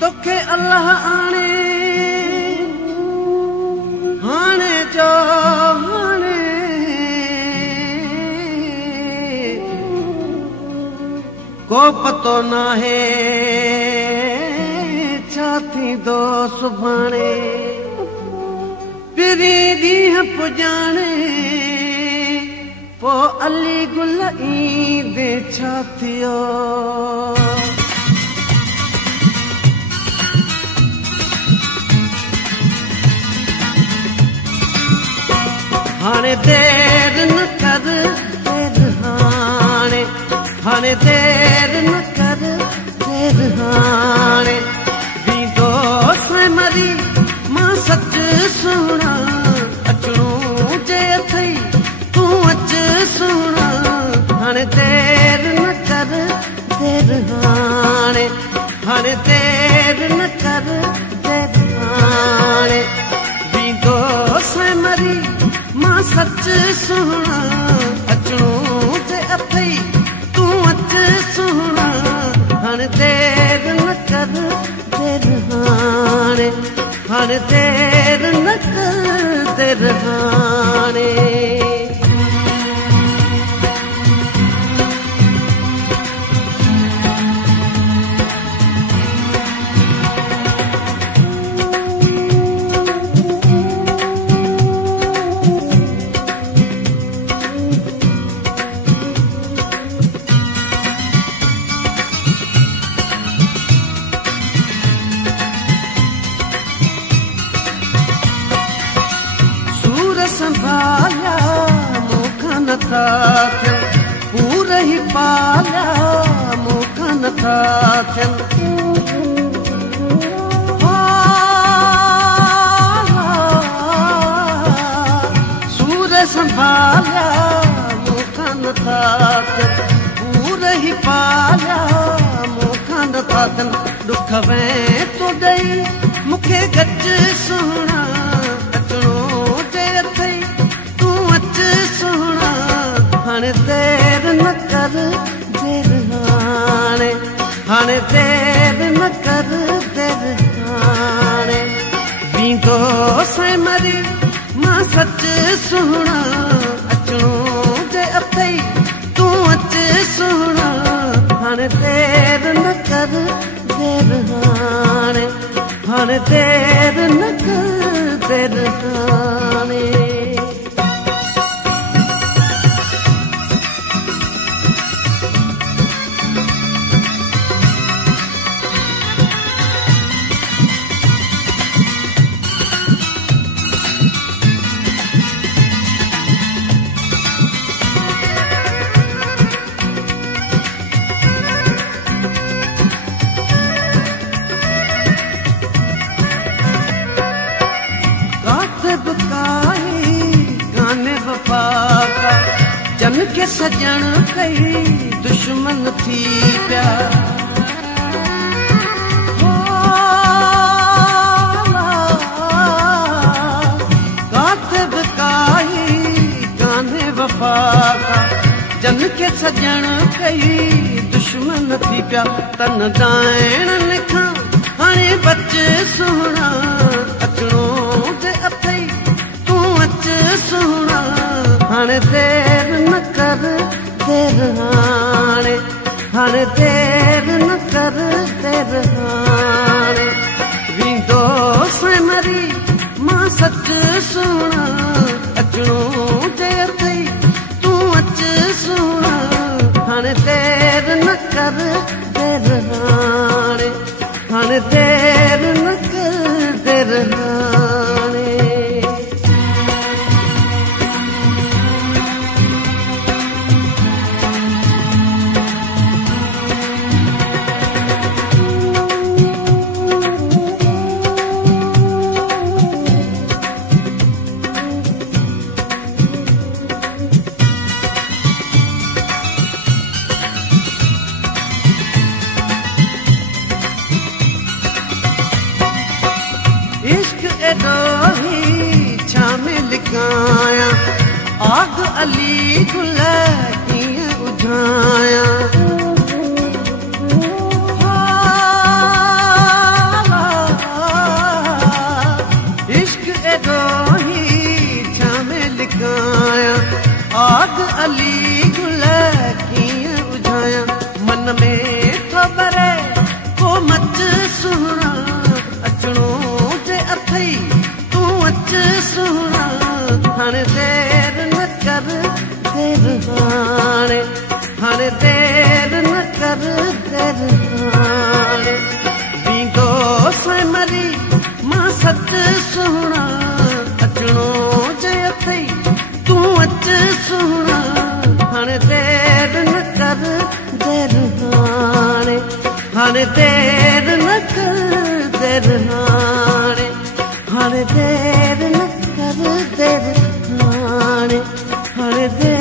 तोखे अल्लाह आणे हाणे जो हाणे को पतो नाहे छा थींदो सुभाणे पिरी ॾींहं पुॼाणे पोइ अली गुल ईंदे छा थियो हाणे देर न कर देर हाणे हाणे देर न कर देर हाणे बींदो सां मरी मां सच सुहिणा अचणो जे अथई तूं अच सुहिणा हाणे देर न कर देर हाणे हाणे देर न कर देर हाणे बींदो सां मरी मां सच सुहिणा अचणो जे अथई तूं अच सुहिणा हाणे देर न कर देर हाणे हाणे देर न कर देर हाणे संभालिया मूंखां नथा थियनि पूर ई पालिया मूंखां नथा थियनि सूर संभालिया मूंखां नथा थियनि पूर ई पालिया मूंखां नथा थियनि दुख में तो ॾेई मूंखे गज सुहिणा हाणे देर न कर देर हाणे हाणे देर न कर देर हाणे बींदो सां मरी मां सच सुहिणा अचणो जे अथई तूं अच सुहिणा हाणे देर न कर देर हाणे हाणे देर न कर देर हाणे जन के सजण कई दुश्मन थी पिया कातिब काई गाने वफा का जन के सजण कई दुश्मन थी पिया तन दाइण लिखां हाणे बच सुहिणा अचणो जे अथई तूं अच सुहिणा हाणे देर न कर देर हाणे हाणे देर न कर देर हाणे बींदो सां मरी मां सच सुहिणा अचणो जे अथई तूं अच सुहिणा हाणे देर न कर देर हाणे हाणे देर न कर देर हाणे लिकाया आग अली गुल कीअं उझाया इश्क एॾो ही छा में लिकाया आग अली गुल कीअं उझाया मन में ख़बर को मच सुहिणा अचणो जे अथई तूं अच सुहिणा हाणे देर न कर देर हाणे देर न कर देर हाणे बींदो से मरी मां सच सुहिणा अचणो जे अथई तूं अच सुहिणा हाणे देर न कर देर हाणे देर न कर देर हाणे देर न कर देर हाणे देर